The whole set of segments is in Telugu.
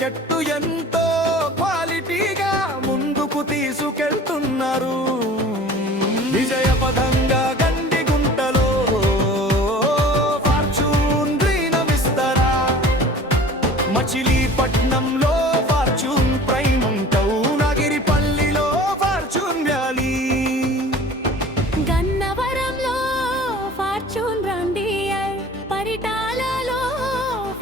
ప్రాజెక్టు ఎంతో క్వాలిటీగా ముందుకు తీసుకెళ్తున్నారు. విజయ పదంగా గండి గుంటలో ఫార్చ్యూన్ గ్రీన్ విస్తరా, మచిలీపట్నంలో ఫార్చ్యూన్ ప్రైమ్, టౌనగిరిపల్లిలో ఫార్చ్యూన్ వ్యాలీ, గన్నవరంలో ఫార్చ్యూన్ బ్రాండియర్, పరిటాలలో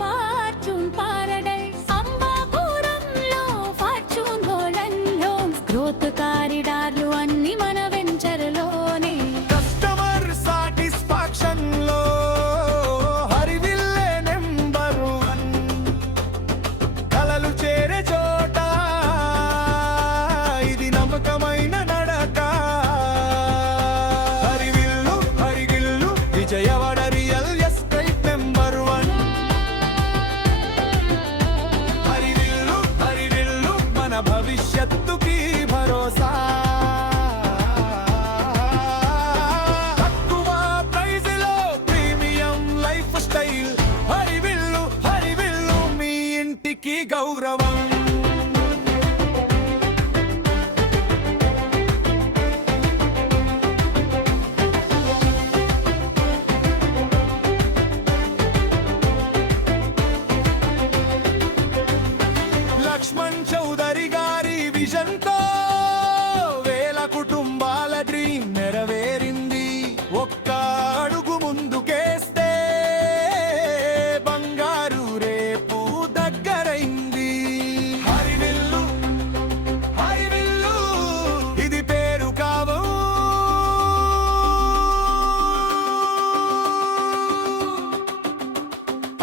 ఫార్చ్యూన్ పారడైస్, అంబాపురంలో ఫార్చ్యూన్ గోల్డెన్ లోన్స్, గ్రోత్ కారిడార్లు అన్ని మన వెంచర్లోనే. కస్టమర్ సాటిస్ఫాక్షన్ లో హరివిల్లే నెంబర్ 1, కలలు చేరే చోట ఇది నమ్మకమైన నడక. హరివిల్లు హరిగిల్లు విజయవాడ రియల్ ఎస్టేట్ నెంబర్ 1. హరివిల్లు హరివిల్లు మన భవిష్యత్తుకి భరోసా. తక్కువ ప్రైజ్లో ప్రీమియం లైఫ్ స్టైల్, హరివిల్లు హరివిల్లు మీ ఇంటికి గౌరవం. లక్ష్మణ్ చౌదరి గారి విజన్తో వేల కుటుంబాల డ్రీమ్ నెరవేరింది. ఒక్క అడుగు ముందుకేస్తే బంగారు రేపు దగ్గరైంది. హరివిల్లు హరివిల్లు ఇది పేరు కావు,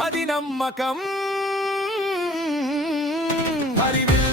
అది నమ్మకం. హరివిల్లు